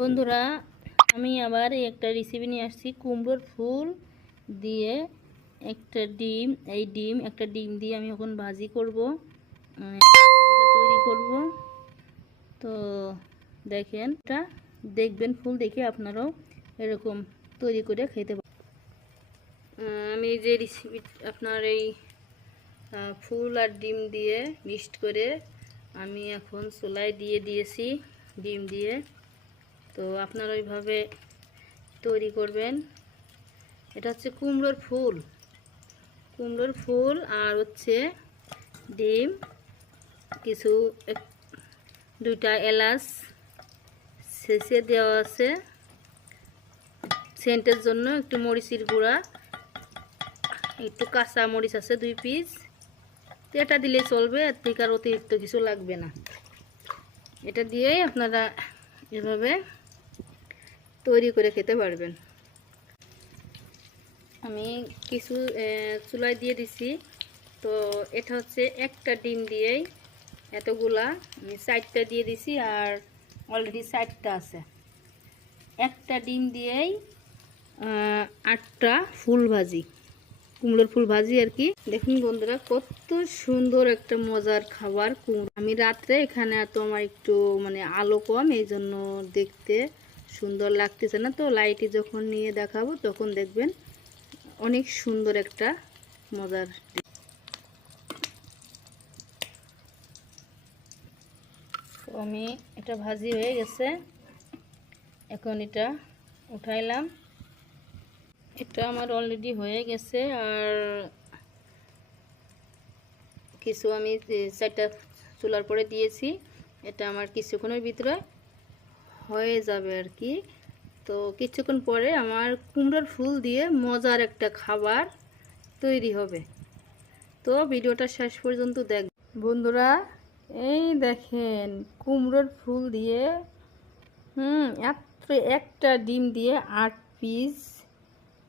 বন্ধুরা, আমি আবার একটা রেসিপি নিয়ে আসছি কুমড়োর ফুল দিয়ে একটা ডিম। একটা ডিম দিয়ে আমি এখন ভাজি করব, রেসিপিটা তৈরি করব। তো দেখেন, এটা দেখবেন, ফুল দেখে আপনারাও এরকম তৈরি করে খেতে পারেন। আমি যে রেসিপি আপনার এই ফুল আর ডিম দিয়ে মিক্সড করে আমি এখন চুলায় দিয়ে দিয়েছি ডিম দিয়ে। তো আপনারা ওইভাবে তৈরি করবেন। এটা হচ্ছে কুমড়োর ফুল আর হচ্ছে ডিম, কিছু দুইটা এলাচ ছেঁচে দেওয়া আছে সেন্টের জন্য, একটু মরিচের গুঁড়া, একটু কাঁচা মরিচ আছে 2 পিস। এটা দিলেই চলবে, এর থেকে আর অতিরিক্ত কিছু লাগবে না। এটা দিয়েই আপনারা এভাবে তৈরি করে খেতে পারবেন। আমি কিছু চুলায় দিয়ে দিছি। তো এটা হচ্ছে একটা ডিম দিয়েই এতগুলা, আমি 4টা দিয়ে দিছি আর অলরেডি 4টা আছে। একটা ডিম দিয়েই 8টা ফুল ভাজি, কুমড়োর ফুল ভাজি আর কি। দেখুন বন্ধুরা, কত সুন্দর একটা মজার খাবার কুমড়ো। আমি রাত্রে এখানে তো আমার একটু আলো কম, এই জন্য দেখতে সুন্দর লাগতেছে না। তো লাইটে যখন নিয়ে দেখাবো তখন দেখবেন অনেক সুন্দর একটা মজার। তো আমি এটা ভাজি হয়ে গেছে, এখন এটা উঠাইলাম। এটা আমার অলরেডি হয়ে গেছে। আর কিছু আমি 4টা চুলার পরে দিয়েছি, এটা আমার কিছুক্ষণের ভিতরে হয়ে যাবে আর কি। তো কিছুক্ষণ পরে আমার কুমড়োর ফুল দিয়ে মজার একটা খাবার তৈরি হবে। তো ভিডিওটা শেষ পর্যন্ত দেখ বন্ধুরা। এই দেখেন, কুমড়োর ফুল দিয়ে একটা ডিম দিয়ে 8 পিস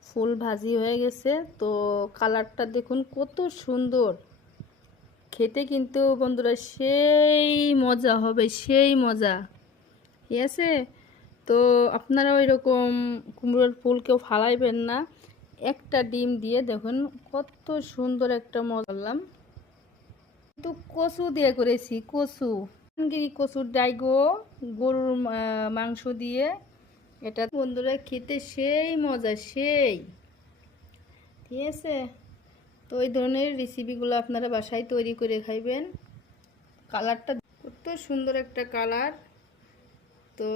ফুল ভাজি হয়ে গেছে। তো কালারটা দেখুন কত সুন্দর, খেতে কিন্তু বন্ধুরা সেই মজা হবে, সেই মজা। ঠিক আছে? তো আপনারা ওই রকম কুমড়োর ফুল কেউ ফালাইবেন না। একটা ডিম দিয়ে দেখুন কত সুন্দর একটা মজা করলাম। তো কচু দিয়ে করেছি, কচুর ডাইগো, গরুর মাংস দিয়ে। এটা বন্ধুরা খেতে সেই মজা, সেই। ঠিক আছে? তো এই ধরনের রেসিপিগুলো আপনারা বাসায় তৈরি করে খাইবেন। কালারটা কত সুন্দর একটা কালার। তো